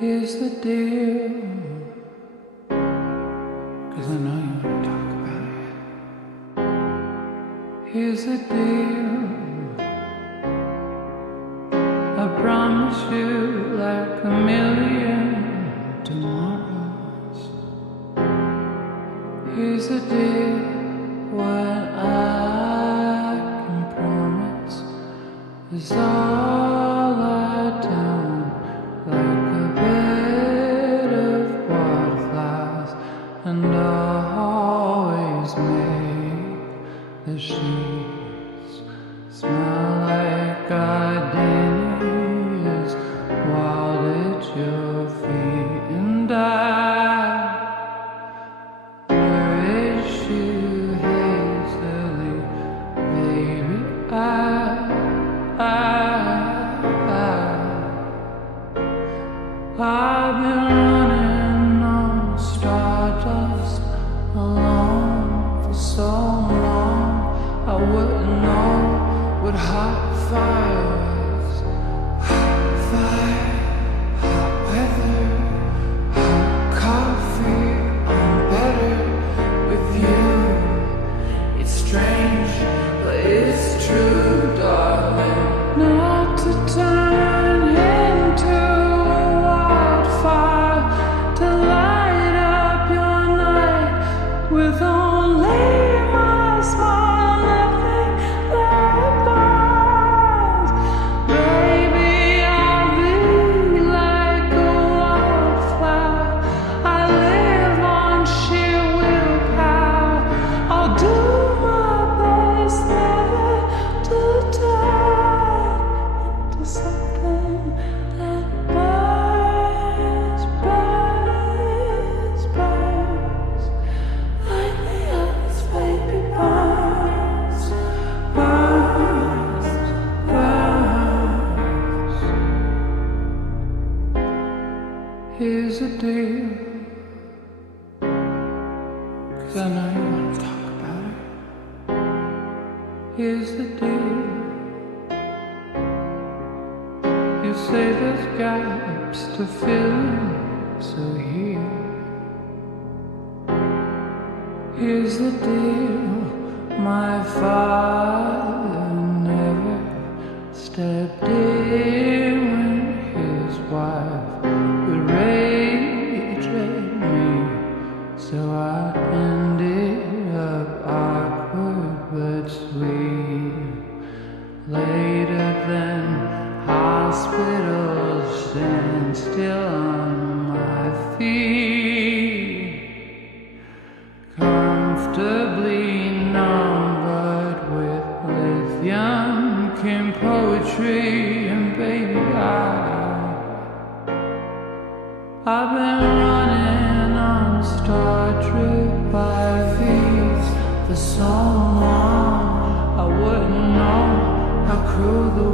Here's the deal, 'cause I know you wanna talk about it. Here's the deal, I promise you like a million tomorrows. Here's the deal, what I can promise is all I down like a bed of wildflowers, and I'll always make the sheets smell like gardenias wild at your feet, and I nourish you hazily, baby. I've been running on stardust alone for so long. I wouldn't know what hot fire was. Hot fire, hot weather, hot coffee. I'm better with you. It's strange, but it's true, darling. Not to turn into to light up your night with only my smile, nothing that burns. Baby, I'll be like a wildflower. I live on sheer willpower. I'll do my best never to turn into something that burns. Like the earth, baby, burns. Here's the deal, 'cause I know you wanna talk about it. Here's the deal, you say there's gaps to fill in, so here. Here's the deal, my father never stepped in when his wife would rage at me, so I ended up awkward but sweet. Later than hospitals, stand still on my feet, comfortably numbered with lithium came poetry, and baby, I've been running on Star Trek by V's for so long. I wouldn't know how cruel the